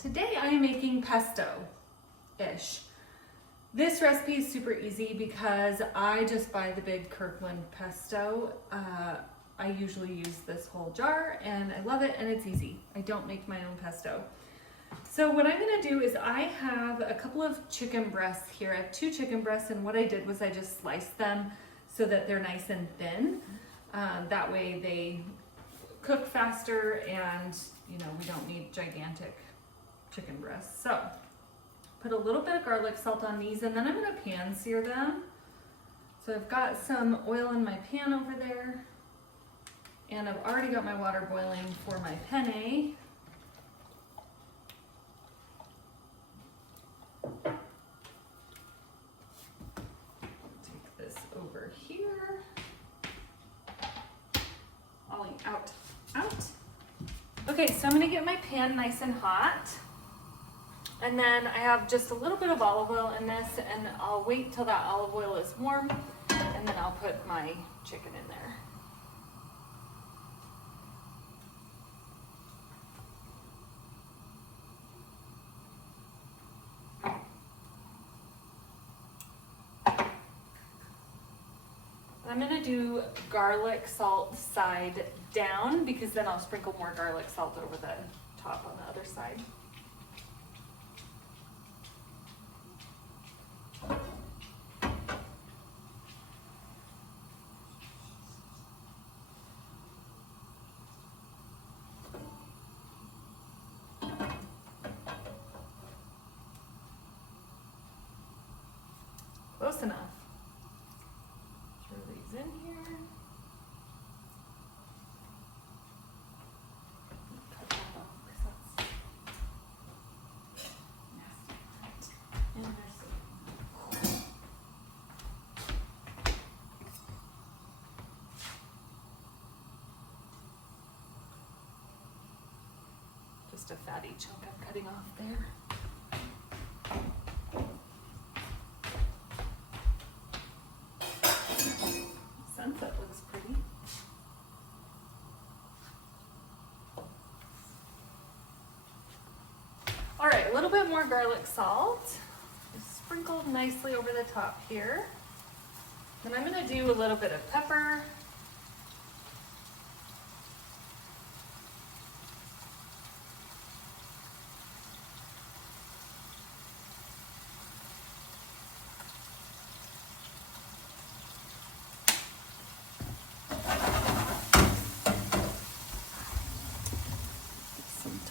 Today I am making pesto-ish. This recipe is super easy because I just buy the big Kirkland pesto. I usually use this whole jar and I love it and it's easy. I don't make my own pesto. So what I'm gonna do is I have a couple of chicken breasts here. I have 2 chicken breasts and what I did was I just sliced them so that they're nice and thin. That way they cook faster and we don't need gigantic chicken breasts. So put a little bit of garlic salt on these and then I'm gonna pan sear them. So I've got some oil in my pan over there and I've already got my water boiling for my penne. Take this over here. Ollie, out. Okay, so I'm gonna get my pan nice and hot. And then I have just a little bit of olive oil in this and I'll wait till that olive oil is warm and then I'll put my chicken in there. I'm gonna do garlic salt side down because then I'll sprinkle more garlic salt over the top on the other side. Close enough. Throw these in here. Cut that off because that's nasty. And there's just a fatty chunk I'm cutting off there. Sunset looks pretty. All right, a little bit more garlic salt. Just sprinkled nicely over the top here. Then I'm gonna do a little bit of pepper.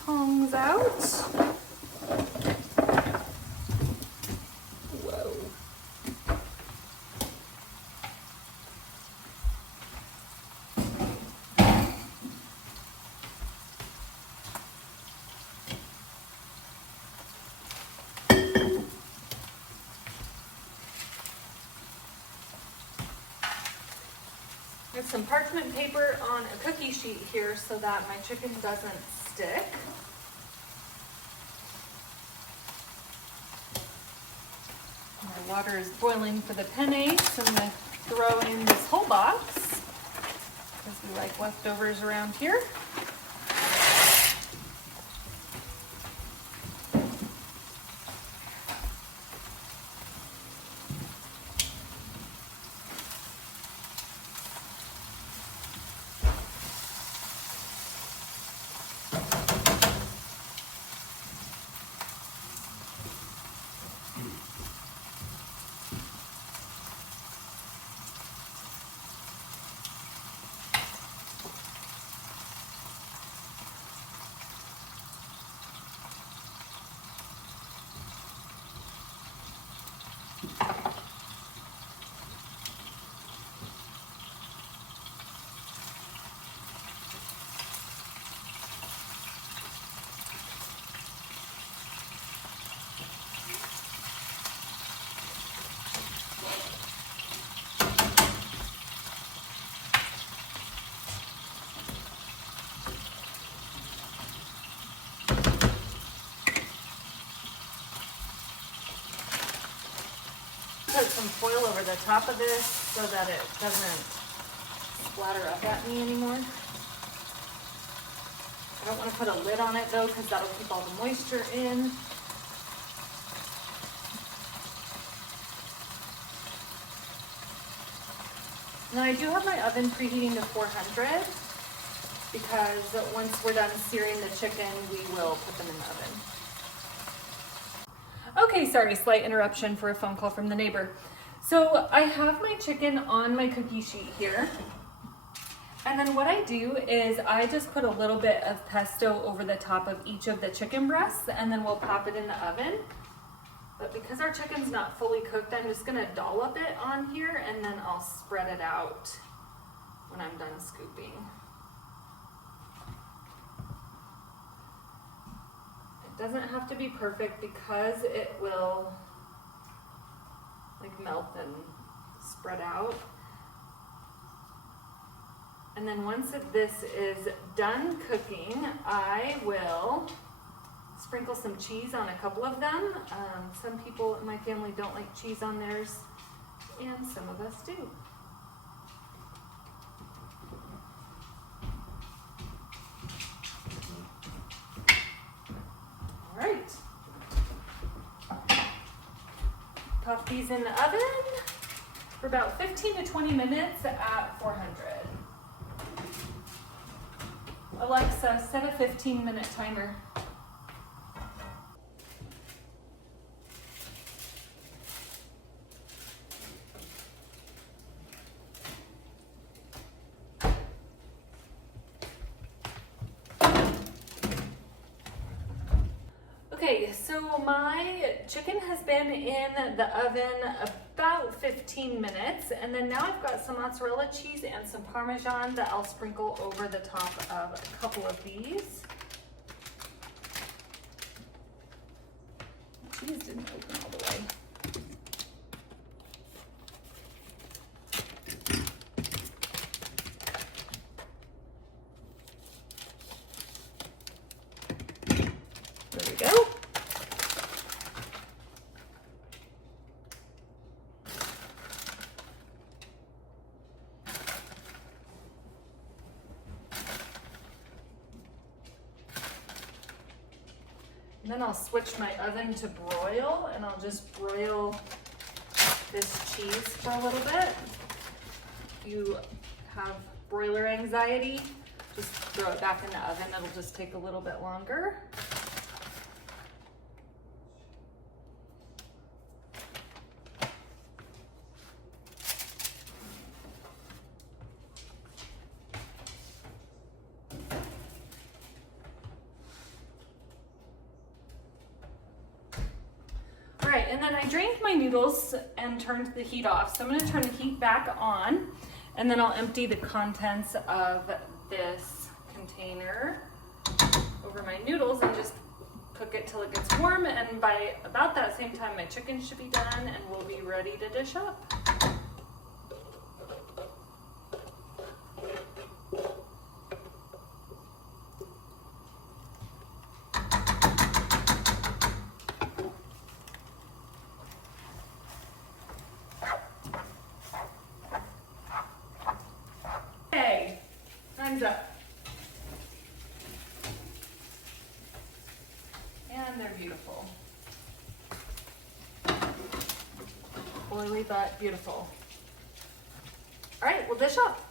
Tongs out. Whoa. There's some parchment paper on a cookie sheet here so that my chicken doesn't stick. My water is boiling for the penne, so I'm going to throw in this whole box because we like leftovers around here. Put some foil over the top of this so that it doesn't splatter up at me anymore. don't want to put a lid on it though, because that'll keep all the moisture in. Now I do have my oven preheating to 400 because once we're done searing the chicken, we will put them in the oven. Okay, sorry, slight interruption for a phone call from the neighbor. So I have my chicken on my cookie sheet here. And then what I do is I just put a little bit of pesto over the top of each of the chicken breasts, and then we'll pop it in the oven. But because our chicken's not fully cooked, I'm just gonna dollop it on here and then I'll spread it out when I'm done scooping. It doesn't have to be perfect because it will like melt and spread out. And then once this is done cooking, I will sprinkle some cheese on a couple of them. Some people in my family don't like cheese on theirs, and some of us do. All right. Pop these in the oven for about 15 to 20 minutes at 400. Alexa, set a 15-minute timer. Okay, so my chicken has been in the oven about 15 minutes, and then now I've got some mozzarella cheese and some Parmesan that I'll sprinkle over the top of a couple of these. The cheese didn't open all the way. There we go. And then I'll switch my oven to broil, and I'll just broil this cheese for a little bit. If you have broiler anxiety, just throw it back in the oven. It'll just take a little bit longer. All right, and then I drained my noodles and turned the heat off. So I'm gonna turn the heat back on, and then I'll empty the contents of this container over my noodles and just cook it till it gets warm. And by about that same time, my chicken should be done and we'll be ready to dish up. Time's up. And they're beautiful. Oily but beautiful. All right, we'll dish up.